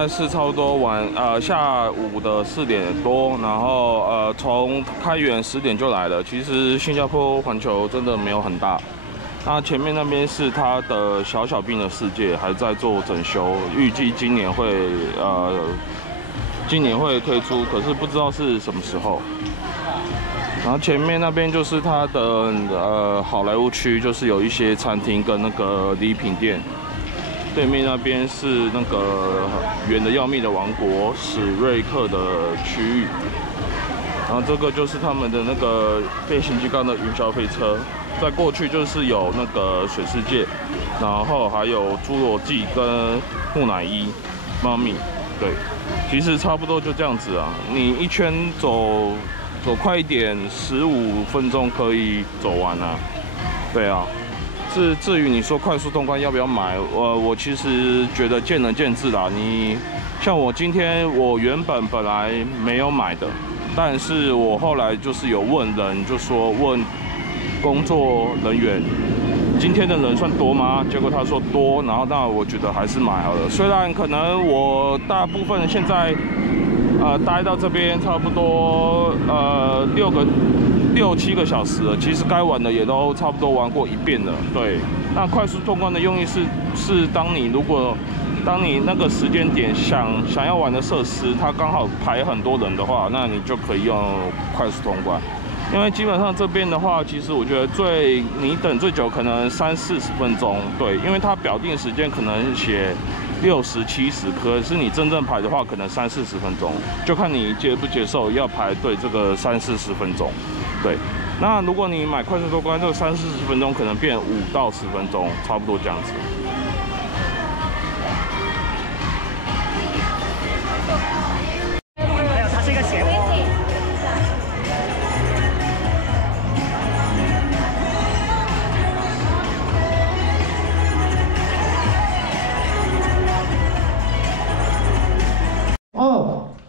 在是差不多下午的4点多，然后从开园10点就来了。其实新加坡环球真的没有很大。那前面那边是它的小兵的世界，还在做整修，预计今年会推出，可是不知道是什么时候。然后前面那边就是它的好莱坞区，就是有一些餐厅跟那个礼品店。对面那边是那个远的要命的王国史瑞克的区域。然后这个就是他们的那个变形金刚的云霄飞车。再过去就是有那个水世界，然后还有侏罗纪跟木乃伊、猫咪，对，其实差不多就这样子啊。你一圈走快一点，15分钟可以走完啊。对啊，至于你说快速通关要不要买，我其实觉得见仁见智啦。你像我今天原本来没有买的，但是我后来就是有问人，就说问工作人员，今天的人算多吗？结果他说多，然后那我觉得还是买好了。虽然可能我大部分现在待到这边差不多6、7个小时了，其实该玩的也都差不多玩过一遍了。对，那快速通关的用意是当你那个时间点想要玩的设施，它刚好排很多人的话，那你就可以用快速通关。因为基本上这边的话，其实我觉得你等最久可能30-40分钟，对，因为它表定时间可能写60、70，可是你真正排的话，可能30-40分钟，就看你接不接受要排队这个30-40分钟，对。那如果你买快速通关，这个30-40分钟可能变5到10分钟，差不多这样子。还有它是一个斜坡。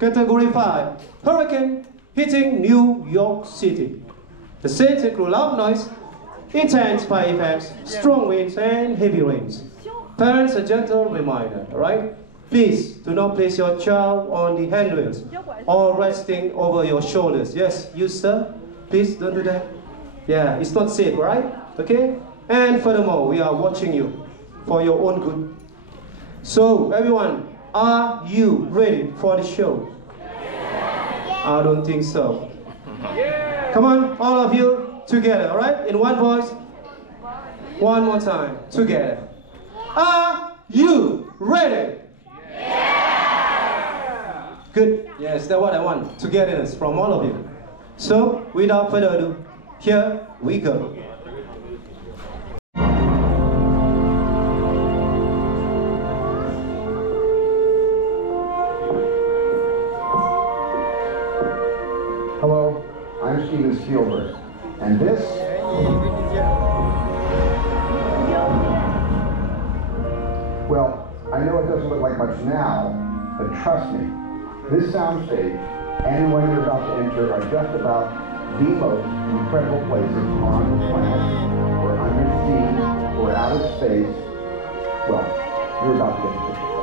Category 5, hurricane hitting New York City. The scenes include loud noise, intense fire effects, strong winds, and heavy rains. Parents, a gentle reminder, alright? Please do not place your child on the handrails or resting over your shoulders. Yes, you sir, please don't do that. Yeah, it's not safe, right? Okay? And furthermore, we are watching you for your own good. So, everyone, are you ready for the show? I don't think so. Come on, all of you together, all right? In one voice. One more time, together. Are you ready? Yeah! Good. Yes, that's what I want. Togetherness from all of you. So, without further ado, here we go. Hello, I'm Steven Spielberg, and this well, I know it doesn't look like much now, but trust me, this soundstage and what you're about to enter are just about the most incredible places on the planet, or undersea, or out of space. Well, you're about to get the picture.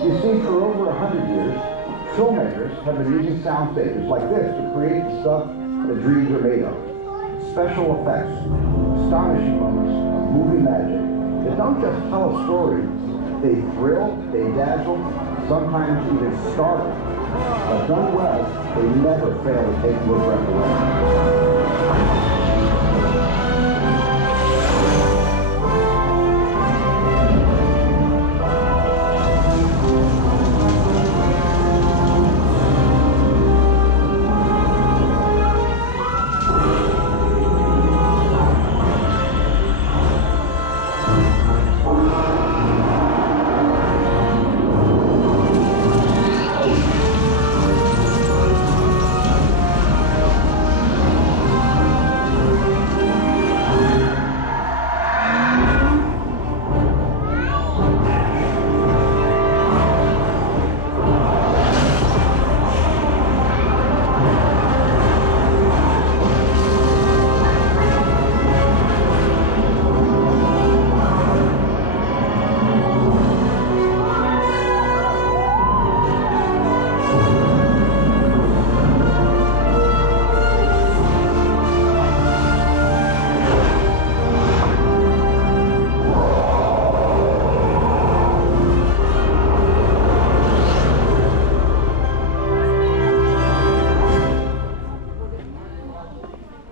You see, for over 100 years, filmmakers have been using sound stages like this to create the stuff that dreams are made of. Special effects, astonishing moments of movie magic that don't just tell a story, they thrill, they dazzle, sometimes even startle. But done well, they never fail to take your breath away.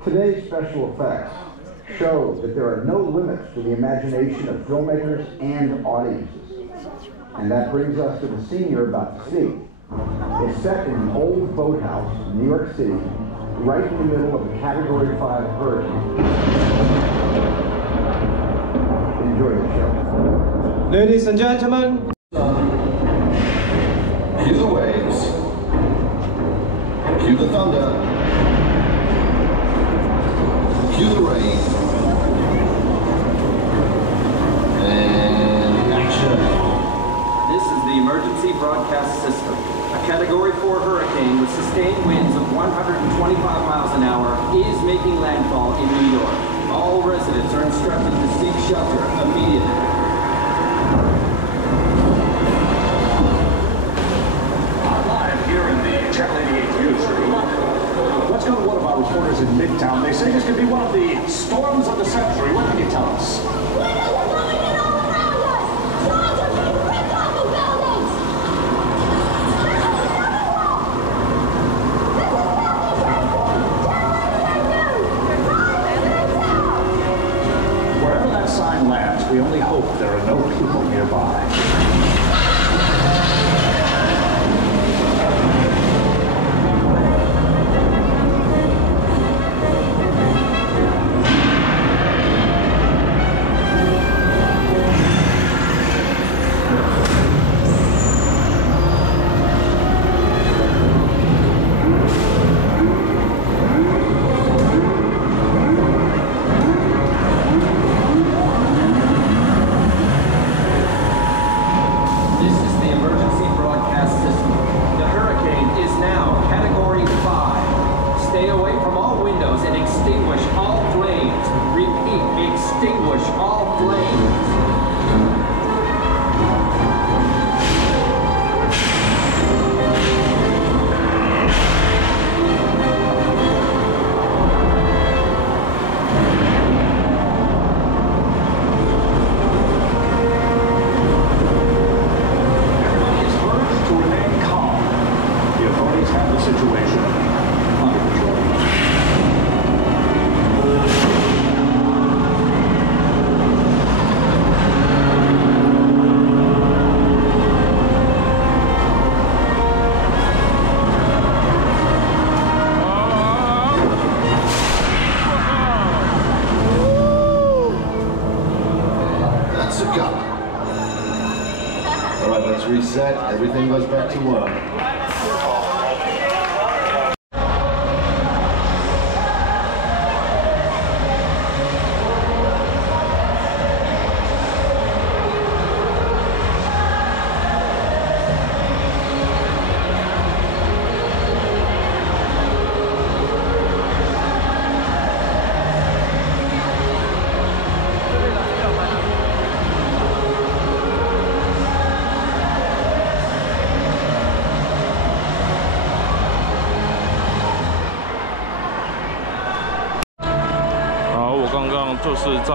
Today's special effects show that there are no limits to the imagination of filmmakers and audiences. And that brings us to the scene you're about to see. It's set in an old boathouse in New York City, right in the middle of a Category 5 hurricane. Enjoy the show. Ladies and gentlemen, cue the waves, cue the thunder, cue the rain, and action. This is the emergency broadcast system. A Category 4 hurricane with sustained winds of 125 miles an hour is making landfall in New York. All residents are instructed to seek shelter immediately. Let's go to one of our reporters in Midtown. They say this could be one of the storms of the century. What can you tell us? Wherever that sign lands, we only hope there are no people nearby. Reset, everything goes back to work.就是在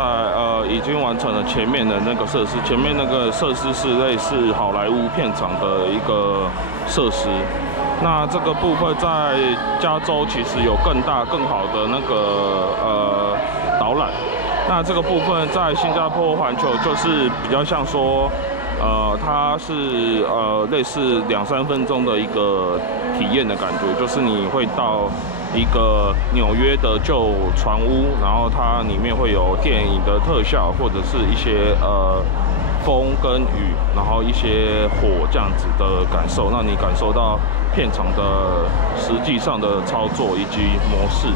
已经完成了前面的那个设施，前面那个设施是类似好莱坞片场的一个设施。那这个部分在加州其实有更大、更好的那个导览。那这个部分在新加坡环球就是比较像说，它是类似2-3分钟的一个体验的感觉，就是你会到一个纽约的旧船屋，然后它里面会有电影的特效，或者是一些风跟雨，然后一些火这样子的感受，让你感受到片场的实际上的操作以及模式。